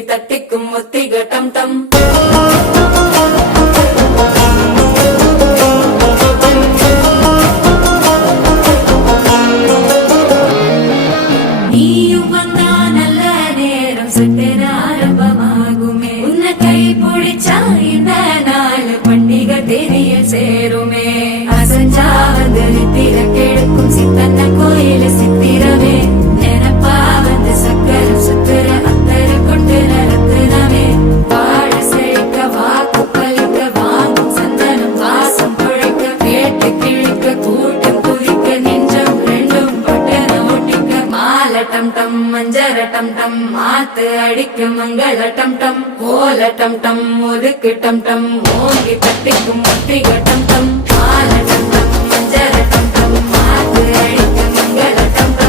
ஓங்கி தட்டிக்கும் ஒத்திக டம் டம். நீயும் வந்தா நல்ல நேரம் சட்டென ஆரம்பமாகுமே. உன்னை கை பிடிச்சா இந்த நாள் பண்டிகை தெரிய சேருமே. அசஞ்சா வந்து நித்திர கெடுக்கும் சித்தன்ன கோயில சித்திரமே. நினப்பா வந்து சக்கரம் சுத்துற அத்தர கொண்டு நடத்துனவே. வாழ செழிக்க வாக்கு பலிக்க வாங்கும் சந்தனம் வாசம் குழைக்க. கேட்டு கிழிக்க கூட்டம் குதிக்க நெஞ்சம் ரெண்டும் பட்டன ஒட்டிக்க. மால டம் டம் மஞ்சர டம் டம் மாத்து அடிக்க மங்கள டம் டம். ஓல டம் டம் ஒதுக்கு டம் டம் ஓங்கி தட்டிக்கும் ஒத்திக டம்.